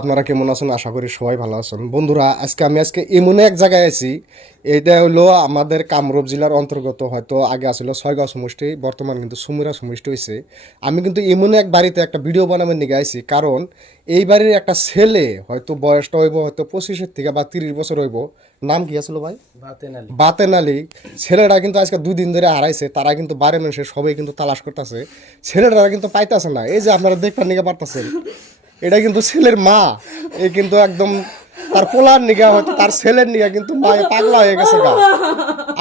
আপনারা কেমন আছেন? আশা করি সবাই ভালো আছেন। বন্ধুরা, আমি এমন এক জায়গায় আছি, এটা হলো আমাদের কামরূপ জেলার অন্তর্গত। হয়তো আগে আসলে ছয়গাঁও সমষ্টি, বর্তমান কিন্তু সুমিরা সমষ্টি হয়েছে। আমি কিন্তু এমন এক বাড়িতে একটা ভিডিও বানাবার নিয়ে আইছি, কারণ এই বাড়ির একটা ছেলে, হয়তো বয়সটা হইব হয়তো 25 থেকে বা 30 বছর হইব। নাম কি আসলো ভাই? বাতেন আলী। ছেলেটা কিন্তু আজকে 2 দিন ধরে হারাইছে। তারা কিন্তু বাড়ির মানুষের সবাই কিন্তু তালাশ করতেছে, ছেলেটা কিন্তু পাইতেছে না। এই যে আপনারা দেখবার নিকে পারতেছেন, এটা কিন্তু ছেলের মা। এই কিন্তু একদম তার পোলার নিগা, হয়তো তার ছেলের নিগা কিন্তু মায়ে পাগলা হয়ে গেছে গা।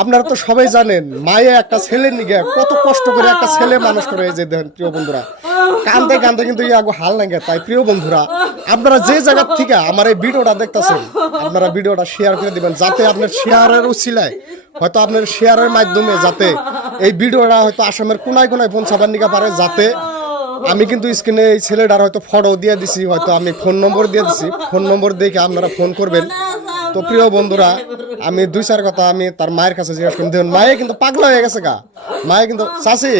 আপনারা তো সবাই জানেন, মায়ে একটা ছেলের নিগা কত কষ্ট করে একটা ছেলে মানুষ করে। এই যে দেখেন প্রিয় বন্ধুরা, কান্দে কান্দে কিন্তু ইয়াগো হাল লাগে। তাই প্রিয় বন্ধুরা, আপনারা যে জায়গার থেকে আমার এই ভিডিওটা দেখতেছেন, আপনারা ভিডিওটা শেয়ার করে দিবেন, যাতে আপনার শেয়ারের উছিলায়, হয়তো আপনার শেয়ারের মাধ্যমে যাতে এই ভিডিওটা হয়তো আসামের কোনায় কোনায় পৌঁছাবার নিকা পারে। যাতে আমি কিন্তু স্ক্রিনে এই ছেলেটার হয়তো ফটো দিয়ে দিছি, হয়তো আমি ফোন নম্বর দিয়ে দিছি, ফোন নম্বর দেখে আপনারা ফোন করবেন। তো প্রিয় বন্ধুরা, আমি 2-4 কথা আমি তার মায়ের কাছে জিজ্ঞেস করি। দেখুন, মায়ে কিন্তু পাগলা হয়ে গেছে গা। মায়ে কিন্তু চাচি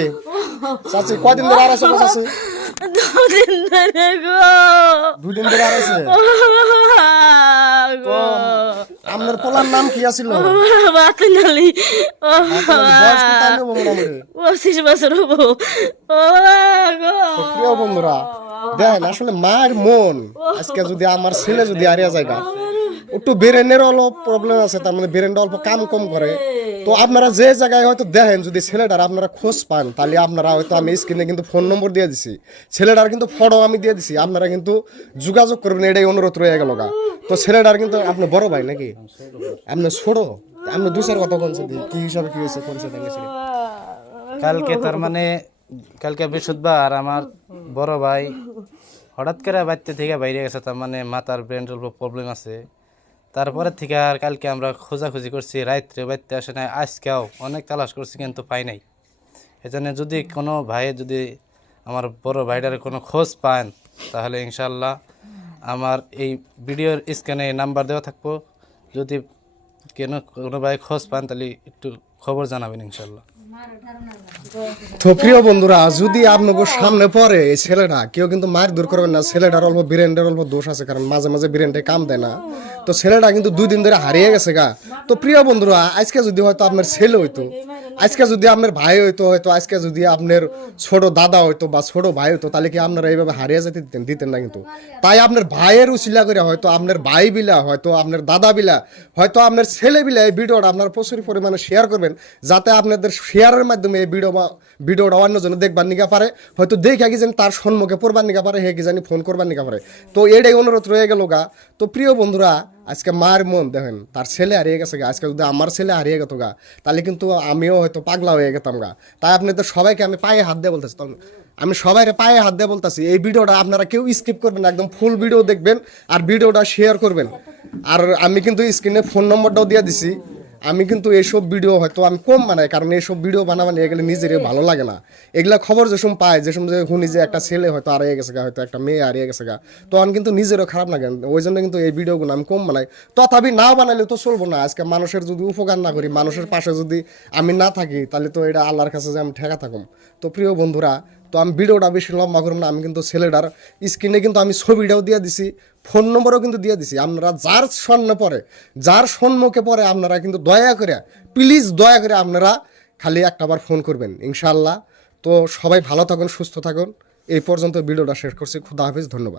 চাচি কয়দিন ধরে আর আছে? চাচি 2 দিন ধরে আর আছে। আপনার পোলার নাম কি আছিল? প্রিয় বন্ধুরা, দেখেন আসলে মায়ের মন। আজকে যদি আমার ছেলে যদি হারিয়ে যায়, একটু ব্রেনের অল্প প্রবলেম আছে, তার মানে ব্রেনটা অল্প কাম কম করে। তো আপনারা যে জায়গায় হয়তো দেখেন, যদি ছেলেটার আপনারা খোঁজ পান, তাহলে আপনারা হয়তো, আমি স্ক্রিনে কিন্তু ফোন নম্বর দিয়ে দিছি, ছেলেটার কিন্তু ফটো আমি দিয়ে দিছি, আপনারা কিন্তু যোগাযোগ করবেন, এটাই অনুরোধ রয়ে গেল গা। তো ছেলেটার কিন্তু আপনি বড় ভাই নাকি? আপনি ছোট? আপনি 2-4 কথা কোনছে কি হিসাবে কি হয়েছে কোনছে? কালকে তার মানে কালকে বৃহস্পতিবার আমার বড় ভাই হঠাৎ করে বাড়িতে থেকে বাইরে গেছে। তার মানে মাথার ব্রেন অল্প প্রবলেম আছে। তারপরে থেকে আর কালকে আমরা খোঁজাখুঁজি করছি, রাত্রে বাড়িতে আসে নাই। আজকেও অনেক তালাশ করছি, কিন্তু পাই নাই। এজন্য যদি কোনো ভাই যদি আমার বড় ভাইটার কোনো খোঁজ পান, তাহলে ইনশাল্লাহ আমার এই ভিডিওর স্ক্রিনে নাম্বার দেওয়া থাকবো। যদি কোনো ভাই খোঁজ পান, তাহলে একটু খবর জানাবেন ইনশাল্লাহ। তো প্রিয় বন্ধুরা, যদি আপনাকে সামনে পড়ে এই ছেলেটা, কেউ কিন্তু মার দূর করবেন না। ছেলেটার অল্প ব্রেনের অল্প দোষ আছে, কারণ মাঝে মাঝে ব্রেনটা কাম দেয় না। তো ছেলেটা কিন্তু 2 দিন ধরে হারিয়ে গেছে গা। তো প্রিয় বন্ধুরা, আজকে যদি হয়তো আপনার ছেলে হইতো, আজকে যদি আপনার ভাই হইতো, হয়তো আজকে যদি আপনার ছোট দাদা হইতো বা ছোট ভাই হইতো, তাহলে কি আপনারা এইভাবে হারিয়ে যেতে দিতেন না। কিন্তু তাই আপনার ভাইয়ের উছিলা করে, হয়তো আপনার ভাই বিলা, হয়তো আপনার দাদা বিলা, হয়তো আপনার ছেলে বিলা এই ভিডিওটা আপনার প্রচুর পরিমাণে শেয়ার করবেন, যাতে আপনাদের শেয়ারের মাধ্যমে এই ভিডিওটা অন্যজন দেখবার নিকা পারে, হয়তো দেখে কি জানি তার সম্মুখে পড়বার নিকা পারে, হে কি জানি ফোন করবার নিকা পারে। তো এটাই অনুরোধ রয়ে গেল গা। তো প্রিয় বন্ধুরা, আজকে মার মন দেখেন, তার ছেলে হারিয়ে গেছে গা। আজকে যদি আমার ছেলে হারিয়ে গেত গা, তাহলে কিন্তু আমিও হয়তো পাগলা হয়ে গেতাম গা। তাই আপনাদের সবাইকে আমি পায়ে হাত দিয়ে বলতেছি, আমি সবাই পায়ে হাত দিয়ে বলতেছি, এই ভিডিওটা আপনারা কেউ স্কিপ করবেন না, একদম ফুল ভিডিও দেখবেন আর ভিডিওটা শেয়ার করবেন। আর আমি কিন্তু স্ক্রিনে ফোন নম্বরটাও দিয়ে দিছি। আমি কিন্তু এইসব ভিডিও হয়তো আমি কম বানাই, কারণ এইসব ভিডিও বানাবানি গেলে নিজেরই ভালো লাগে না। এগুলা খবর যেসব পায়, যেসব যে শুনি যে একটা ছেলে হয়তো হারিয়ে গেছে গা, হয়তো একটা মেয়ে হারিয়ে গেছে গা, তো আমি কিন্তু নিজেরও খারাপ লাগে। ওই জন্য কিন্তু এই ভিডিওগুলো আমি কম বানাই। তথাপি নাও বানাইলে তো চলবো না। আজকে মানুষের যদি উপকার না করি, মানুষের পাশে যদি আমি না থাকি, তাহলে তো এটা আল্লাহর কাছে যে আমি ঠেকা থাকুম। তো প্রিয় বন্ধুরা, তো আমি ভিডিওটা বেশি লম্বা করব না। আমি কিন্তু ছেলেটার স্ক্রিনে কিন্তু আমি ছবিটাও দিয়ে দিছি, ফোন নম্বরও কিন্তু দিয়ে দিছি। আপনারা যার সামনে পড়ে, যার সম্মুখে পড়ে, আপনারা কিন্তু দয়া করে, প্লিজ দয়া করে আপনারা খালি একটাবার ফোন করবেন ইনশাআল্লাহ। তো সবাই ভালো থাকুন, সুস্থ থাকুন। এই পর্যন্ত ভিডিওটা শেষ করছি। খুদা হাফেজ, ধন্যবাদ।